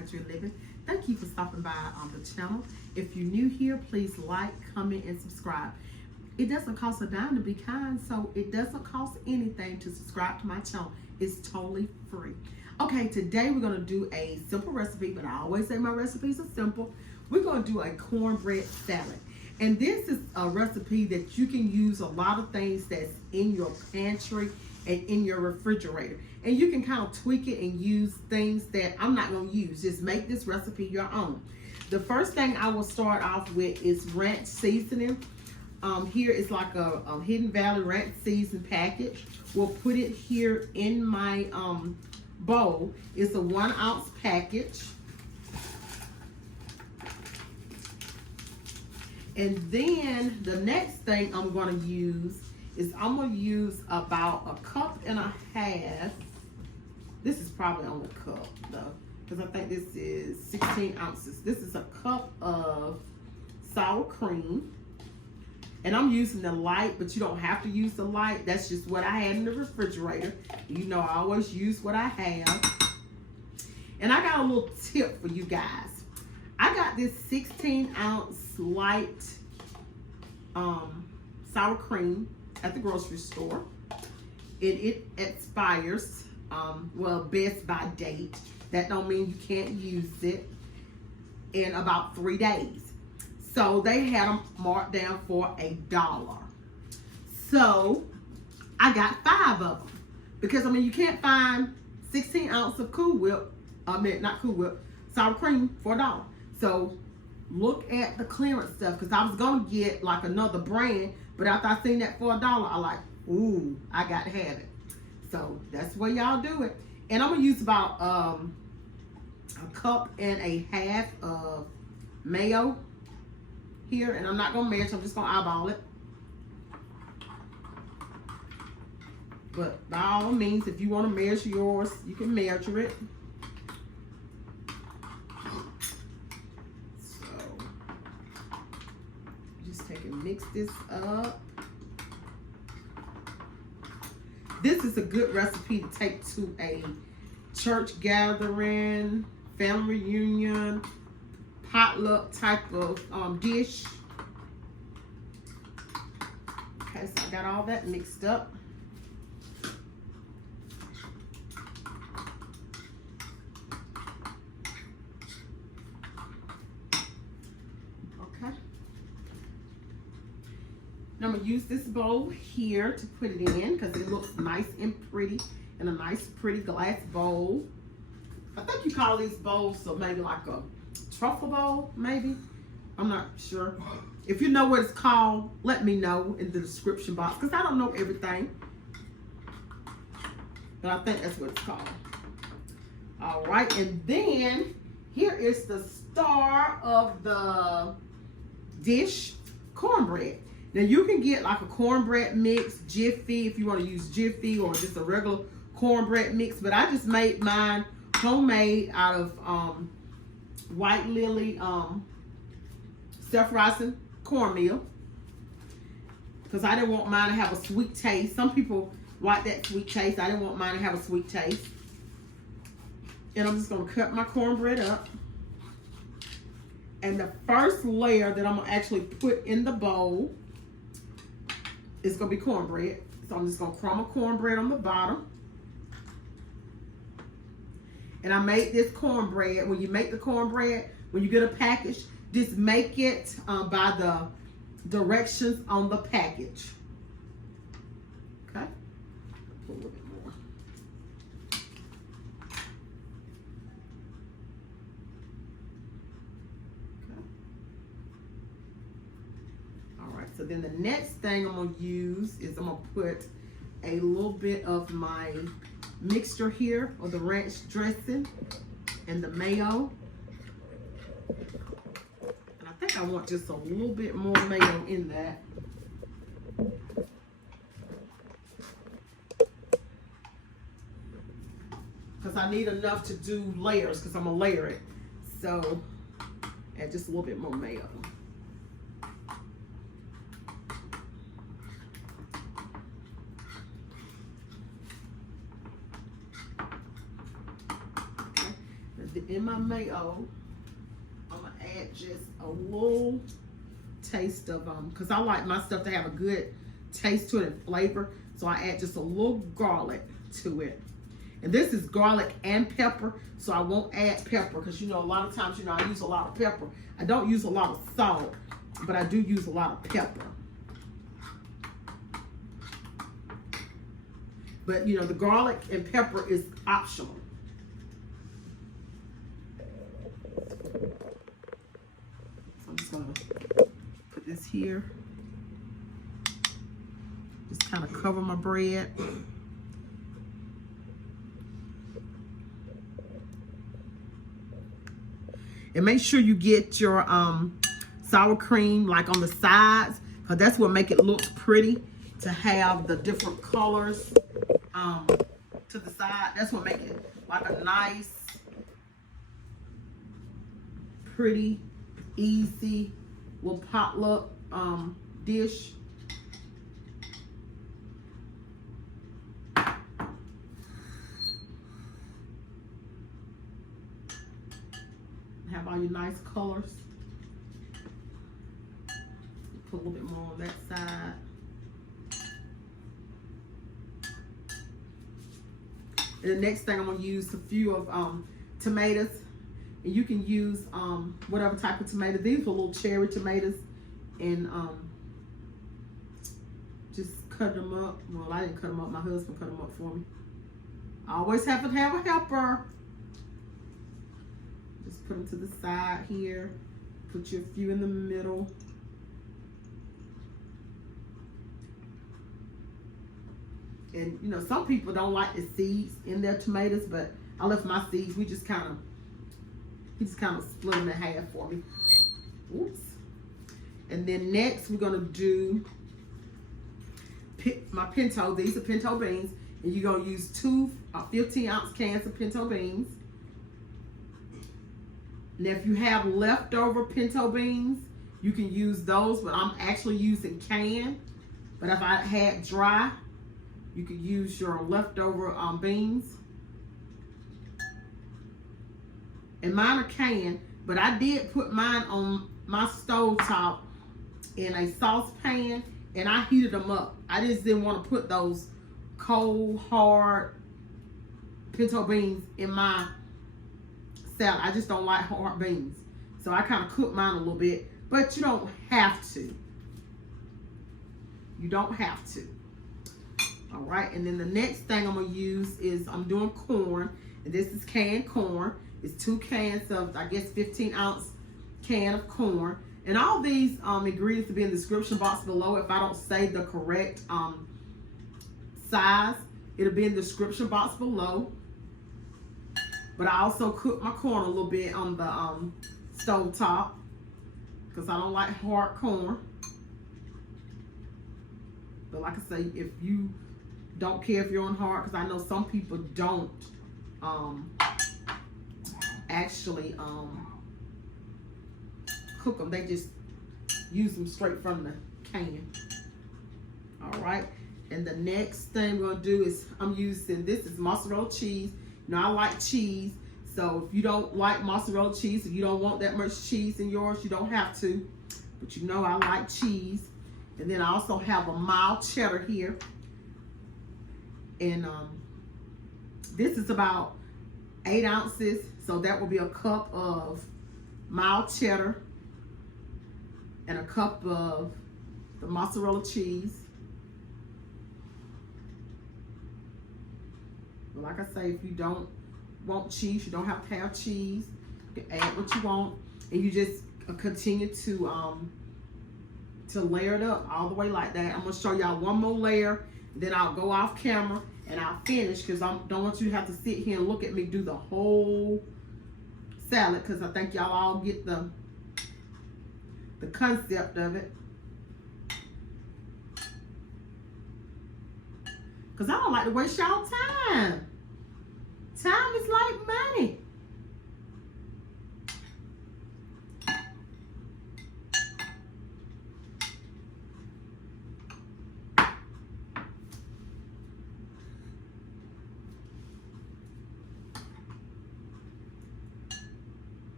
country of living. Thank you for stopping by on the channel. If you're new here, please like, comment, and subscribe. It doesn't cost a dime to be kind, so it doesn't cost anything to subscribe to my channel. It's totally free. Okay, today we're going to do a simple recipe, but I always say my recipes are simple. We're going to do a cornbread salad. And this is a recipe that you can use a lot of things that's in your pantry and in your refrigerator. And you can kind of tweak it and use things that I'm not going to use. Just make this recipe your own. The first thing I will start off with is ranch seasoning. Here is like a Hidden Valley ranch season package. We'll put it here in my bowl. It's a 1 ounce package. And then the next thing I'm going to use is I'm going to use about 1.5 cups. This is probably on the cup though, because I think this is 16 ounces. This is 1 cup of sour cream. And I'm using the light, but you don't have to use the light. That's just what I had in the refrigerator. You know, I always use what I have. And I got a little tip for you guys. I got this 16 ounce light sour cream at the grocery store. It expires, well, best by date. That don't mean you can't use it, in about 3 days. So they had them marked down for $1. So I got 5 of them. Because, I mean, you can't find 16 ounces of Cool Whip, not Cool Whip, sour cream for $1. So look at the clearance stuff, because I was going to get like another brand, but after I seen that for $1, I like, ooh, I got to have it. So that's where y'all do it. And I'm going to use about 1.5 cups of mayo here, and I'm not going to measure, I'm just going to eyeball it. But by all means, if you want to measure yours, you can measure it. Mix this up. This is a good recipe to take to a church gathering, family reunion, potluck type of dish. Okay, so I got all that mixed up. Now I'm going to use this bowl here to put it in because it looks nice and pretty in a nice pretty glass bowl. I think you call these bowls so maybe like a truffle bowl, maybe. I'm not sure. If you know what it's called, let me know in the description box because I don't know everything. But I think that's what it's called. All right, and then here is the star of the dish, cornbread. Now you can get like a cornbread mix, Jiffy, if you want to use Jiffy, or just a regular cornbread mix. But I just made mine homemade out of White Lily self-rising cornmeal, because I didn't want mine to have a sweet taste. Some people like that sweet taste. I didn't want mine to have a sweet taste. And I'm just going to cut my cornbread up. And the first layer that I'm going to actually put in the bowl is going to be cornbread. So I'm just going to crumble cornbread on the bottom. And I made this cornbread. When you make the cornbread, when you get a package, just make it by the directions on the package. Okay? Put a little bit more. So then the next thing I'm going to use is I'm going to put a little bit of my mixture here, or the ranch dressing and the mayo. And I think I want just a little bit more mayo in that. Because I need enough to do layers, because I'm going to layer it. So add just a little bit more mayo. in my mayo, I'm gonna add just a little taste of because I like my stuff to have a good taste to it and flavor. So I add just a little garlic to it. And this is garlic and pepper, so I won't add pepper because, you know, a lot of times, you know, I use a lot of pepper. I don't use a lot of salt, but I do use a lot of pepper. But, you know, the garlic and pepper is optional. So I'm just going to put this here. Just kind of cover my bread. And make sure you get your sour cream like on the sides, because that's what make it look pretty, to have the different colors to the side. That's what make it like a nice, pretty, easy little potluck dish. Have all your nice colors. Put a little bit more on that side. And the next thing I'm gonna use a few of tomatoes. And you can use whatever type of tomato. These were little cherry tomatoes. And just cut them up. Well, I didn't cut them up. My husband cut them up for me. I always have to have a helper. Just put them to the side here. Put you a few in the middle. And you know, some people don't like the seeds in their tomatoes, but I left my seeds. He just kind of split them in half for me. Oops. And then next we're gonna do my pinto. These are pinto beans, and you're gonna use two 15-ounce cans of pinto beans. Now, if you have leftover pinto beans, you can use those, but I'm actually using canned. But if I had dry, you could use your leftover beans. And mine are canned, but I did put mine on my stove top in a saucepan, and I heated them up. I just didn't want to put those cold, hard pinto beans in my salad. I just don't like hard beans. So I kind of cook mine a little bit, but you don't have to. You don't have to. All right, and then the next thing I'm gonna use is I'm doing corn, and this is canned corn. It's 2 cans of, I guess, 15-ounce can of corn. And all these ingredients will be in the description box below. If I don't say the correct size, it'll be in the description box below. But I also cook my corn a little bit on the stove top because I don't like hard corn. But like I say, if you don't care if you're on hard, because I know some people don't actually cook them. They just use them straight from the can. All right. And the next thing we're gonna do is I'm using, this is mozzarella cheese. Now I like cheese, so if you don't like mozzarella cheese, if you don't want that much cheese in yours, you don't have to. But you know I like cheese. And then I also have a mild cheddar here. And this is about 8 ounces, so that will be a cup of mild cheddar and a cup of the mozzarella cheese. But like I say, if you don't want cheese, you don't have to have cheese. You can add what you want, and you just continue to layer it up all the way like that. I'm gonna show y'all one more layer, then I'll go off camera and I'll finish, because I don't want you to have to sit here and look at me do the whole salad, because I think y'all all get the concept of it. Because I don't like to waste y'all time. Time is like money.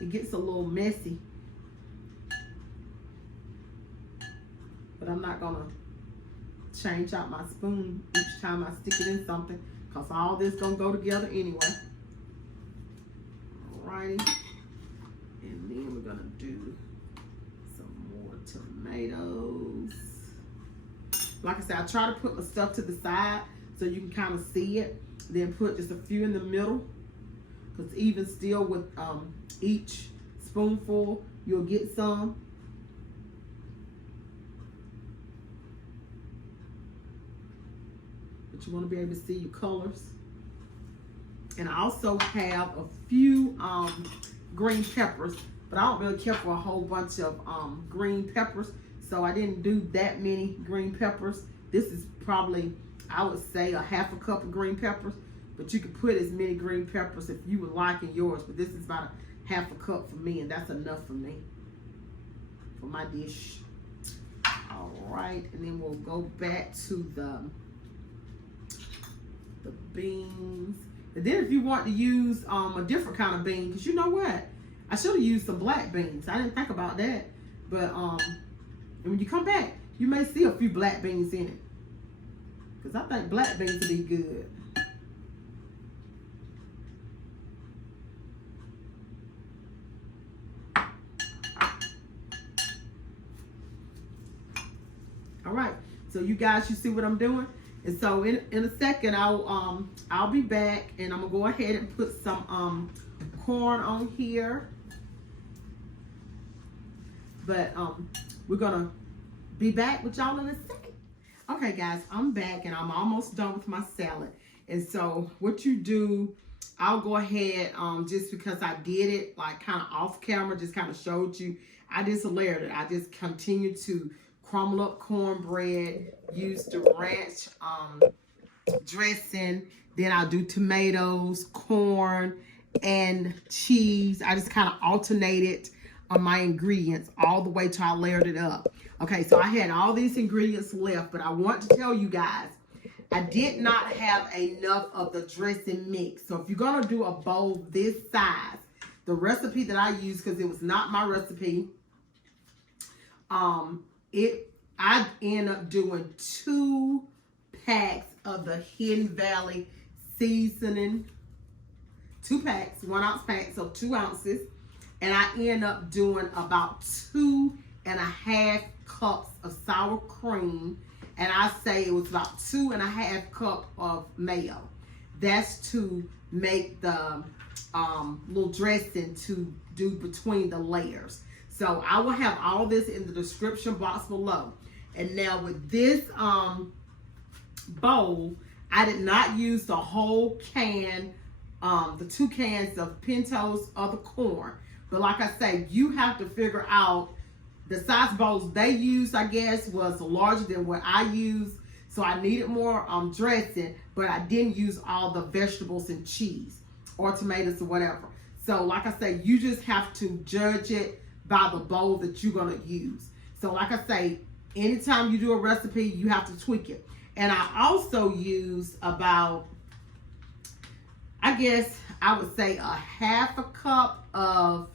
it gets a little messy. But I'm not gonna change out my spoon each time I stick it in something, because all this gonna go together anyway. Alrighty. And then we're gonna do some more tomatoes. Like I said, I try to put my stuff to the side so you can kind of see it. Then put just a few in the middle, because even still with each spoonful, you'll get some. But you want to be able to see your colors. And I also have a few green peppers, but I don't really care for a whole bunch of green peppers, so I didn't do that many green peppers. This is probably, I would say, a half a cup of green peppers, but you could put as many green peppers if you would like in yours, but this is about a half a cup for me, and that's enough for me, for my dish. All right, and then we'll go back to the beans. And then if you want to use a different kind of bean, because you know what? I should have used some black beans. I didn't think about that. But and when you come back, you may see a few black beans in it. Because I think black beans would be good. All right. So you guys, you see what I'm doing? And so in a second, I'll be back, and I'm gonna go ahead and put some corn on here. But we're gonna be back with y'all in a second. Okay, guys, I'm back, and I'm almost done with my salad. And so what you do, I'll go ahead, just because I did it like kind of off camera, just kind of showed you. I just layered it. I just continued to crumble up cornbread, use the ranch dressing, then I'll do tomatoes, corn, and cheese. I just kind of alternated my ingredients all the way till I layered it up. Okay, so I had all these ingredients left, but I want to tell you guys, I did not have enough of the dressing mix. So if you're gonna do a bowl this size, the recipe that I used, because it was not my recipe, I end up doing 2 packs of the Hidden Valley seasoning. 2 packs, 1 ounce pack, so 2 ounces. And I end up doing about 2.5 cups of sour cream. And I say it was about 2.5 cups of mayo. That's to make the little dressing to do between the layers. So I will have all this in the description box below. And now with this bowl, I did not use the whole can, the 2 cans of Pintos of the corn. But like I say, you have to figure out the size bowls they used, I guess, was larger than what I used. So I needed more dressing, but I didn't use all the vegetables and cheese or tomatoes or whatever. So like I say, you just have to judge it by the bowl that you're gonna use. So like I say, anytime you do a recipe, you have to tweak it. And I also use about, I guess I would say, 1/2 cup of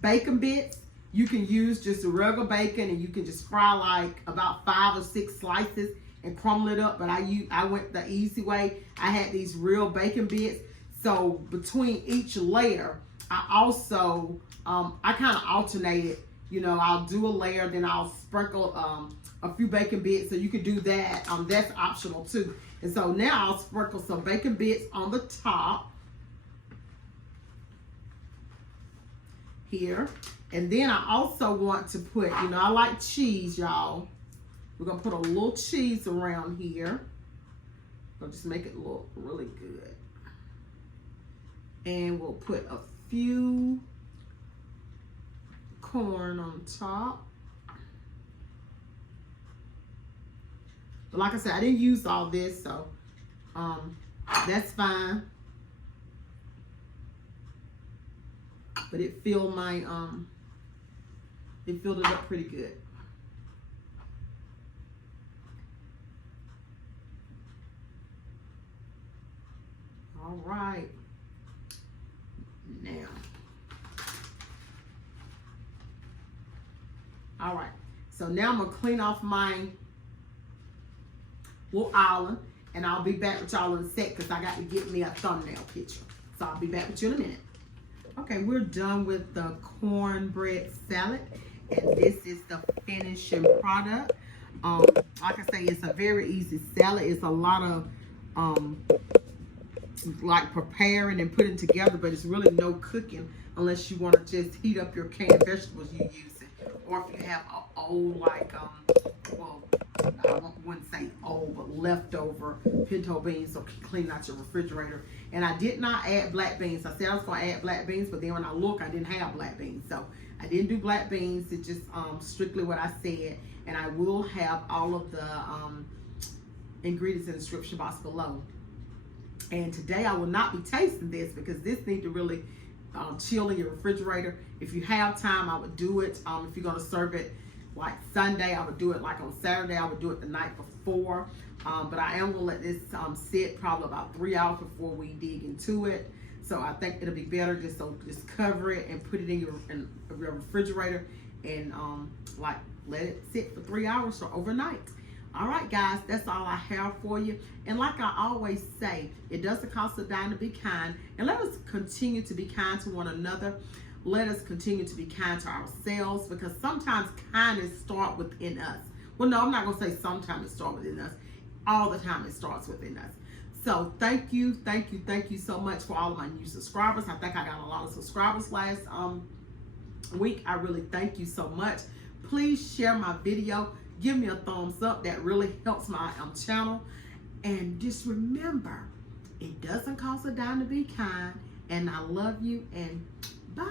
bacon bits. You can use just a regular bacon, and you can just fry like about 5 or 6 slices and crumble it up. But I went the easy way. I had these real bacon bits. So between each layer, I also, I kind of alternated. You know, I'll do a layer, then I'll sprinkle a few bacon bits. So you can do that. That's optional too. And so now I'll sprinkle some bacon bits on the top here. And then I also want to put, you know, I like cheese, y'all. We're going to put a little cheese around here. I'll just make it look really good. And we'll put a few corn on top. But like I said, I didn't use all this, so that's fine. But it filled my it filled it up pretty good. All right. Now, All right, so now I'm gonna clean off my little island, and I'll be back with y'all in a sec because I got to get me a thumbnail picture. So I'll be back with you in a minute. Okay, we're done with the cornbread salad, and this is the finishing product. Like I say, it's a very easy salad. It's a lot of like preparing and putting together, but it's really no cooking unless you want to just heat up your canned vegetables you use it, or if you have an old like well, I wouldn't say old, but leftover pinto beans, so clean out your refrigerator. And I did not add black beans. I said I was going to add black beans, but then when I look, I didn't have black beans, so I didn't do black beans. It's just strictly what I said. And I will have all of the ingredients in the description box below. And today I will not be tasting this because this needs to really chill in your refrigerator. If you have time, I would do it. If you're going to serve it like Sunday, I would do it like on Saturday. I would do it the night before. But I am going to let this sit probably about 3 hours before we dig into it. So I think it'll be better just cover it and put it in your refrigerator and like let it sit for 3 hours or overnight. All right, guys, that's all I have for you. And like I always say, it doesn't cost a dime to be kind. And let us continue to be kind to one another. Let us continue to be kind to ourselves, because sometimes kindness starts within us. Well, no, I'm not going to say sometimes it starts within us. All the time it starts within us. So thank you so much for all of my new subscribers. I think I got a lot of subscribers last week. I really thank you so much. Please share my video. Give me a thumbs up. That really helps my channel. And just remember, it doesn't cost a dime to be kind. And I love you, and bye.